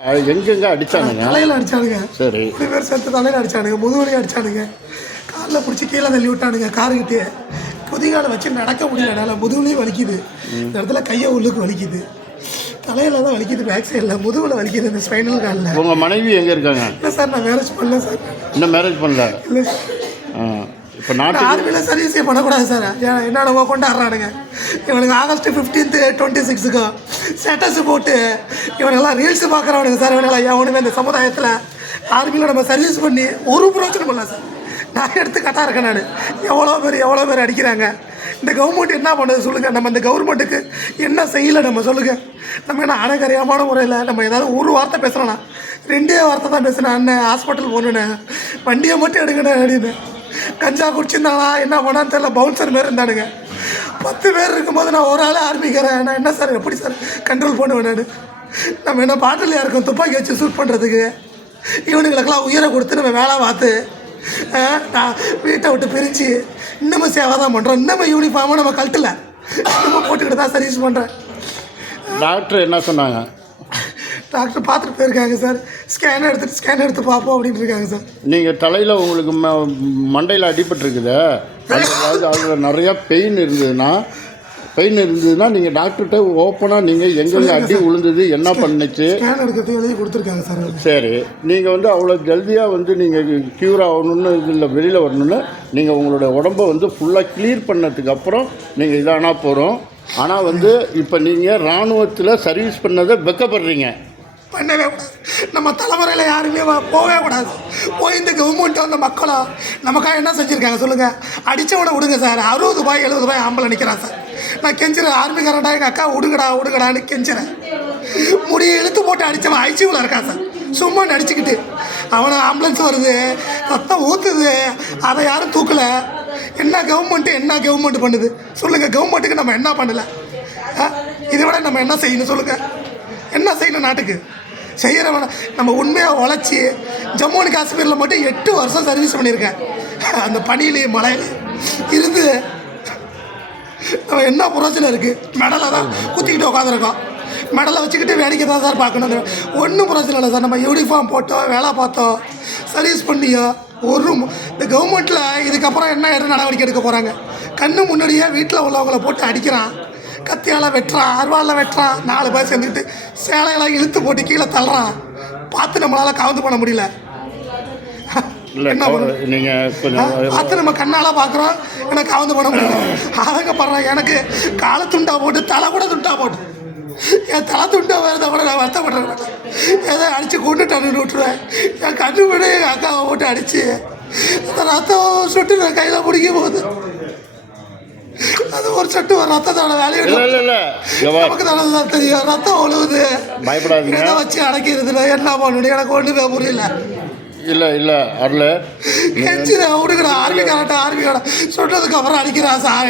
எங்கெங்க அடிச்சானுங்க? தலையில் அடிச்சானுங்க. சரி. மூணு பேர் சேர்த்து தலையில் அடிச்சானுங்க. முதுகுலையும் அடிச்சானுங்க. காலில் பிடிச்சி கீழே தள்ளி விட்டானுங்க காருக்கிட்டே குதிகால வச்சு நடக்க முடியல. என்னால் முதுகுலையும் வலிக்குது. இந்த இடத்துல கையை உள்ளுக்கு வலிக்குது. தலையில் தான் வலிக்குது பேக் சைடில் முதுகுல வலிக்குது இந்த ஸ்பைனல் காலில் உங்கள் மனைவி எங்கே இருக்காங்க? இல்லை சார் நான் மேரேஜ் பண்ணல சார். இன்னும் மேரேஜ் பண்ணல? இல்லை இப்போ நாட்டு ஆர்மியில் சர்வீஸே பண்ணக்கூடாது சார். என்னென்னவோ கொண்டாடுறானுங்க. இவனுக்கு ஆகஸ்ட் ஃபிஃப்டீன்த்து டுவெண்ட்டி சிக்ஸுக்கும் ஸ்டேட்டஸ் போட்டு இவனுங்கெல்லாம் ரீல்ஸ் பார்க்குறவனுங்க சார் இவனுங்களாம் எவனுமே இந்த சமுதாயத்தில் ஆர்மியில் நம்ம சர்வீஸ் பண்ணி ஒரு பிரோஜனம் இல்லை சார். நான் எடுத்து கட்டா இருக்கேன் நான். எவ்வளோ பேர் எவ்வளோ பேர் அடிக்கிறாங்க. இந்த கவர்மெண்ட் என்ன பண்ணுது சொல்லுங்கள் நம்ம இந்த கவர்மெண்ட்டுக்கு என்ன செய்யலை நம்ம சொல்லுங்கள் நம்ம என்ன அணகரியாமான முறையில் நம்ம ஏதாவது ஒரு வார்த்தை பேசுகிறோன்னா ரெண்டே வார்த்தை தான் பேசுனேன். அண்ணன் ஹாஸ்பிட்டல் போகணுன்னு. வண்டியை மட்டும் எடுக்கணும் அப்படின்னு. கஞ்சா குடிச்சிருந்தானா என்ன பண்ணான்னு தெரியல. பவுன்சர் மாரி இருந்தானுங்க. பத்து பேர் இருக்கும்போது நான் ஒரு ஆளே ஆரம்பிக்கிறேன். நான் என்ன சார் எப்படி சார் கண்ட்ரோல் பண்ணுவேன் நான்? நம்ம என்ன பாட்டிலையா இருக்கோம் துப்பாக்கி வச்சு சூட் பண்ணுறதுக்கு இவனுங்களுக்கெல்லாம் உயிரை கொடுத்து நம்ம வேலை பார்த்து நான் வீட்டை விட்டு பிரித்து இன்னமும் சேவை தான் பண்ணுறோம் இன்னமும் யூனிஃபார்மாக நம்ம கழட்டில் இன்னமும் போட்டுக்கிட்டு தான் சர்வீஸ் பண்ணுறேன் டாக்டர் என்ன சொன்னாங்க? டாக்டர் பார்த்துட்டு போயிருக்காங்க சார். ஸ்கேன் எடுத்துட்டு ஸ்கேன் எடுத்து பார்ப்போம் அப்படின்ட்டு இருக்காங்க சார். நீங்கள் தலையில் உங்களுக்கு ம மண்டையில் அடிபட்டிருக்குது. அதாவது அதில் நிறையா பெயின் இருந்ததுன்னா பெயின் இருந்ததுன்னா நீங்கள் டாக்டர்கிட்ட ஓப்பனாக நீங்கள் எங்கெங்கே அடி விழுந்தது என்ன பண்ணுச்சு? ஸ்கேன் எடுக்கிறதுக்கு எழுதி கொடுத்துருக்காங்க சார். சரி. நீங்கள் வந்து அவ்வளோ ஜல்தியாக வந்து நீங்கள் க்யூர் ஆகணும்னு இதில் வெளியில் வரணும்னு நீங்கள் உங்களோட உடம்ப வந்து ஃபுல்லாக க்ளியர் பண்ணதுக்கு அப்புறம் நீங்கள் இதானா போகிறோம் ஆனால் வந்து இப்போ நீங்கள் இராணுவத்தில் சர்வீஸ் பண்ணதை வெக்கப்படுறீங்க. பண்ணவே கூடாது. நம்ம தலைமுறையில் யாருமே போகவே கூடாது. போய் இந்த கவர்மெண்ட் அந்த மக்களோ நமக்காக என்ன செஞ்சுருக்காங்க சொல்லுங்கள் அடித்தவனை விடுங்க சார். அறுபது ரூபாய் எழுபது ரூபாய் ஆம்பளை நிற்கிறான் சார். நான் கெஞ்சிறேன். ஆர்மிக்காரன்டா எங்கள் அக்கா விடுங்கடா விடுங்கடான்னு கெஞ்சிறேன். முடியை இழுத்து போட்டு அடித்தவன் ஐசியூவில் இருக்கான் சார். சும்மா நடிச்சுக்கிட்டு. அவனை ஆம்புலன்ஸ் வருது ரத்தம் ஊற்றுது அதை யாரும் தூக்கலை. என்ன கவர்மெண்ட்டு என்ன கவர்மெண்ட் பண்ணுது? சொல்லுங்கள் கவர்மெண்ட்டுக்கு நம்ம என்ன பண்ணலை? இதை விட நம்ம என்ன செய்யணும் சொல்லுங்கள் என்ன செய்யணும் நாட்டுக்கு? செய்கிறவன நம்ம உண்மையாக உழைச்சி ஜம்மு அண்ட் காஷ்மீரில் மட்டும் எட்டு வருஷம் சர்வீஸ் பண்ணியிருக்கேன். அந்த பனியிலேயே மழையிலேயே இருந்து நம்ம என்ன பிரச்சனை இருக்குது மெடலை தான் குத்திக்கிட்டு உட்காந்துருக்கோம் மெடலை வச்சுக்கிட்டு வேடிக்கை தான் சார் பார்க்கணும். ஒன்றும் பிரச்சனை இல்லை சார். நம்ம யூனிஃபார்ம் போட்டோம் வேலை பார்த்தோம் சர்வீஸ் பண்ணியோ ஒரு இந்த கவர்மெண்ட்டில் இதுக்கப்புறம் என்ன இடம் நடவடிக்கை எடுக்க போகிறாங்க கண்ணு முன்னாடியே வீட்டில் உள்ளவங்கள போட்டு அடிக்கிறான். கத்தியால் வெட்டுறான் அருவாளில் வெட்டுறான் நாலு பேர் சேர்ந்துக்கிட்டு சேலையெல்லாம் இழுத்து போட்டு கீழே தள்ளுறான் பார்த்து நம்மளால் கவுந்து பண்ண முடியல. பார்த்து நம்ம கண்ணால் பார்க்குறோம் எனக்கு கவுந்து பண்ண முடியல. அவங்க படுறான் எனக்கு காலை துண்டா போட்டு தலை கூட துண்டா போட்டு. என் தலை துண்டா வருதை கூட நான் வருத்தப்படுற மாட்டேன் ஏதோ அடித்து கொண்டுட்டான்னு விட்டுருவேன். என் கண்ணு விட எங்கள் அக்காவை போட்டு அடித்து அந்த ரத்தம் சொட்டு நான் கையில் பிடிக்கும் போது அது ஒரு சொட்டு ரத்தத்தோட இல்லை இல்லை இல்லை. எவ்வா நமக்கு தானே தெரியும். ரத்தம் ஒழுகுது பயப்படாதீங்க. எதை வச்சு அடைக்கிறதுல என்ன பண்ணணும்? எனக்கு ஒன்றுமே புரியல. இல்லை இல்லை அருள். கெஞ்சிட விடுங்கடா ஆர்மி கரெக்டாக ஆர்மி கரெக்டாக சொல்கிறதுக்கு அப்புறம் அடிக்கிறான் சார்.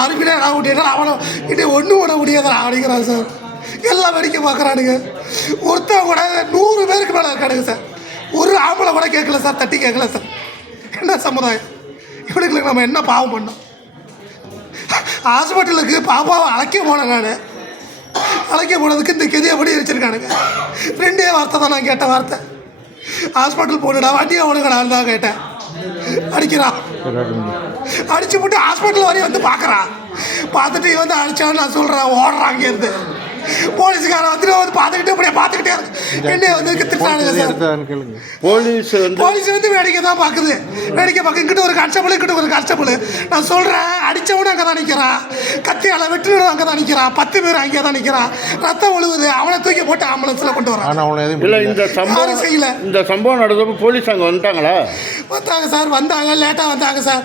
ஆர்மியில் நான் விட்டேன்னா அவனை இட்டு ஒன்றும் பண்ண முடியாத அடிக்கிறான் சார். எல்லாம் வேடிக்கை பார்க்குறானுங்க. ஒருத்தன் கூட நூறு பேருக்கு மேலே இருக்கானுங்க சார். ஒரு ஆம்பளை கூட கேட்கல சார் தட்டி கேட்கல சார். என்ன சமுதாயம்? இவனுங்களுக்கு நம்ம என்ன பாவம் பண்ணோம்? ஹாஸ்பிட்டலுக்கு பாப்பாவை அழைக்க போனேன் நான். அழைக்க போனதுக்கு இந்த கெதியை படி வச்சுருக்கானுங்க ரெண்டே வார்த்தை தான் நான் கேட்ட வார்த்தை. ஹாஸ்பிட்டல் போடுடா வண்டியை ஓடுங்கடான்னு தான் கேட்டேன். அடிக்கிறான் அடிச்சு போட்டு ஹாஸ்பிட்டல் வரையும் வந்து பார்க்குறான் பார்த்துட்டு வந்து அடிச்சான்னு நான் சொல்கிறேன் ஓடுறான் அங்கேருந்து போலீஸ்காரன் வந்துட்டு வந்து பார்த்துக்கிட்டே அப்படியே பார்த்துக்கிட்டே இருக்கு. என்னைய வந்து திட்டானுங்க சார். போலீஸ் வந்து போலீஸ் வந்து வேடிக்கை தான் பார்க்குது. வேடிக்கை பார்க்க இங்கிட்ட ஒரு கான்ஸ்டபிள் இங்கிட்ட ஒரு கான்ஸ்டபிள் நான் சொல்கிறேன் அடித்தவனும் அங்கே தான் நிற்கிறான் கத்தியால் வெட்டுனவன் அங்கே தான் நிற்கிறான் பத்து பேர் அங்கே தான் நிற்கிறான் ரத்தம் ஒழுகுது அவனை தூக்கி போட்டு ஆம்புலன்ஸில் கொண்டு வரான் இல்லை இந்த சம்பவம் செய்யல. இந்த சம்பவம் நடந்தப்போ போலீஸ் அங்கே வந்துட்டாங்களா? வந்தாங்க சார் வந்தாங்க. லேட்டாக வந்தாங்க சார்.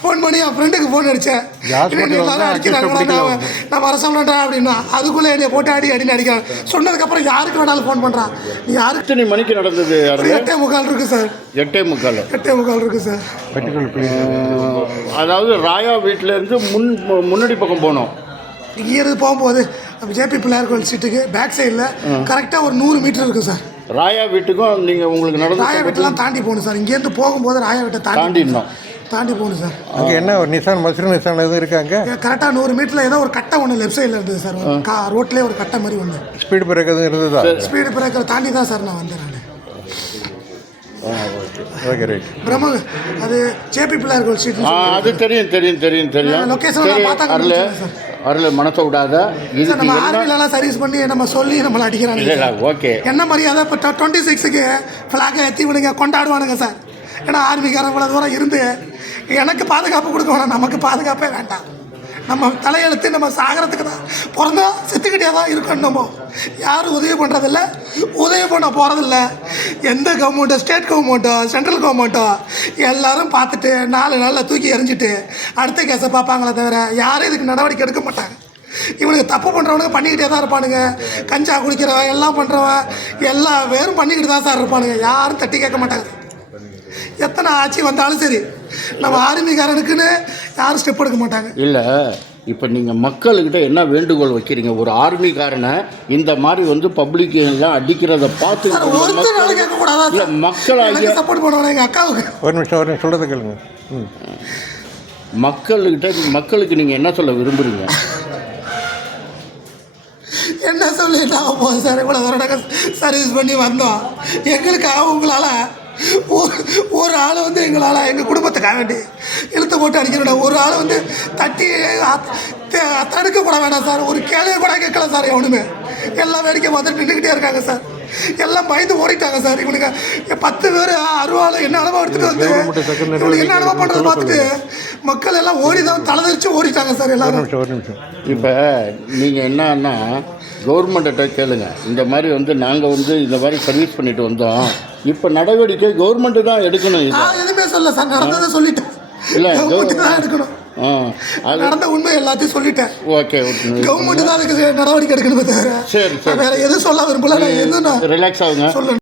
ஃபோன் பண்ணி என் ஃப்ரெண்டுக்கு ஃபோன் அடித்தேன் வந்து எல்லாரும் நான் நான் வர சொல்கிறேன் அப்படின்னா அதுக்குள்ளே என்னை போட்டு அடி அடின்னு அடிக்கிறான் சொன்னதுக்கப்புறம் யாருக்கு வேணாலும் ஃபோன் பண்ணுறான் நீ யாருக்கு எத்தனை மணிக்கு நடந்தது அருள் எட்டே முக்கால் இருக்குது சார் எட்டே முக்கால். எட்டே முக்கால் இருக்குது சார் அதாவது ராயா வீட்டிலேருந்து முன் முன்னாடி பக்கம் போனோம். இங்கேருந்து போகும்போது ஜேபி பிள்ளையார் கோயில் சீட்டுக்கு பேக் சைடில் கரெக்டாக ஒரு நூறு மீட்டர் இருக்குது சார் ராயா வீட்டுக்கும் நீங்கள் உங்களுக்கு ராயா நடந்த வீட்டெல்லாம் தாண்டி போகணும் சார் இங்கேருந்து போகும்போது ராயா வீட்டை தாண்டி தாண்டிடணும். தாண்டி போகணும் சார். அங்கே என்ன ஒரு நிசான் மஸ்ரூ நிசான் எதுவும் இருக்காங்க கரெக்டாக நூறு மீட்டரில் ஏதோ ஒரு கட்டை ஒன்று லெஃப்ட் சைடில் இருந்தது சார். கா ரோட்லேயே ஒரு கட்டை மாதிரி ஒன்று ஸ்பீடு பிரேக் எதுவும் இருந்ததா? ஸ்பீடு பிரேக்கர் தாண்டி தான் சார் நான் வந்தேன் நான். ஓகே ரைட் பிரம்ம அது ஜேபி பிள்ளையார் கோயில் ஸ்ட்ரீட் அது தெரியும் தெரியும் தெரியும் தெரியும். location எல்லாம் சரி பார்த்தா அருள் கண்டுபிடிச்சிடலாம் அருள் மனசை விடாத. சார் இதுக்கு நம்ம ஆர்மிலலாம் சர்வீஸ் பண்ணி நம்ம சொல்லி நம்மளை அடிக்கிறாங்க இல்லை ஓகே என்ன மரியாதை? இப்போ டுவெண்ட்டி சிக்ஸுக்கு ஃப்ளாகை ஏற்றி விடுங்க கொண்டாடுவானுங்க சார். ஏன்னா ஆர்மிக்காரன் இவ்வளோ தூரம் இருந்து எனக்கு பாதுகாப்பு கொடுக்க வேணாம். நமக்கு பாதுகாப்பே வேண்டாம். நம்ம தலையெழுத்து நம்ம சாகிறதுக்கு தான். பிறந்தா செத்துக்கிட்டே தான் இருக்கணும் நம்ம. யாரும் உதவி பண்ணுறதில்ல உதவி பண்ண போகிறதில்ல எந்த கவர்மெண்ட்டோ ஸ்டேட் கவர்மெண்ட்டோ சென்ட்ரல் கவர்மெண்ட்டோ எல்லாரும் பார்த்துட்டு நாலு நாளில் தூக்கி எறிஞ்சிட்டு அடுத்த கேஸை பார்ப்பாங்களே தவிர யாரும் இதுக்கு நடவடிக்கை எடுக்க மாட்டாங்க. இவனுக்கு தப்பு பண்ணுறவனுக்கு பண்ணிக்கிட்டே தான் இருப்பானுங்க. கஞ்சா குடிக்கிறவன் எல்லாம் பண்ணுறவன் எல்லா பேரும் பண்ணிக்கிட்டு தான் சார் இருப்பானுங்க. யாரும் தட்டி கேட்க மாட்டாங்க. எத்தனை ஆட்சி வந்தாலும் சரி நம்ம ஆர்மிக்காரனுக்குன்னு யாரும் ஸ்டெப் எடுக்க மாட்டாங்க. இல்லை இப்போ நீங்கள் மக்கள்கிட்ட என்ன வேண்டுகோள் வைக்கிறீங்க? ஒரு ஆர்மிக்காரனை இந்த மாதிரி வந்து பப்ளிக் எல்லாம் அடிக்கிறத பார்த்து இல்லை மக்களாகிய சப்போர்ட் பண்ணுவாங்க எங்கள் அக்காவுக்கு? ஒரு நிமிஷம் ஒரு நிமிஷம் சொல்கிறத கேளுங்க. மக்கள்கிட்ட மக்களுக்கு நீங்கள் என்ன சொல்ல விரும்புகிறீங்க என்ன சொல்லி நான் போதும் சார் இவ்வளோ சர்வீஸ் பண்ணி வந்தோம். எங்களுக்காக உங்களால் ஒரு ஆள் வந்து எங்களால் எங்கள் குடும்பத்துக்காக வேண்டி இழுத்து போட்டு அடிக்கிறோம் ஒரு ஆள் வந்து தட்டி அத்- த- தடுக்க கூட வேண்டாம் சார். ஒரு கேள்வி கூட கேட்கல சார் எவனுமே. எல்லாம் வேடிக்கை பார்த்துட்டு நின்றுக்கிட்டே இருக்காங்க சார். எல்லாம் பயந்து ஓடிட்டாங்க சார். இவனுக்கு பத்து பேர் அறுவாள் என்ன அனுபவம் எடுத்துட்டு வந்து இவனுக்கு என்ன அனுபவம் பண்ணுறது பார்த்துட்டு மக்கள் எல்லாம் ஓடி தான் தலைதறிச்சு ஓடிட்டாங்க சார் எல்லாரும். ஒரு நிமிஷம் இப்போ நீங்கள் என்னன்னா கவர்மெண்ட்டை கேளுங்க. இந்த மாதிரி வந்து நாங்கள் வந்து இந்த மாதிரி சர்வீஸ் பண்ணிட்டு வந்தோம். இப்போ நடவடிக்கை கவர்மெண்ட்டு தான் எடுக்கணும் இது. நான் எதுவுமே சொல்ல சார். நடந்ததை சொல்லிட்டேன். இல்ல, கவர்மெண்ட் தான் எடுக்கணும். ஆ. அது நடந்த உண்மை எல்லாத்தையும் சொல்லிட்டேன். Okay okay. கவர்மெண்ட் தான் அதுக்கு நடவடிக்கை எடுக்கணுமே தவிர சரி சரி. வேற எதுவும் சொல்ல விரும்பல. நான் எதுவும் நான் ரிலாக்ஸ் ஆகுங்க. சொல்ல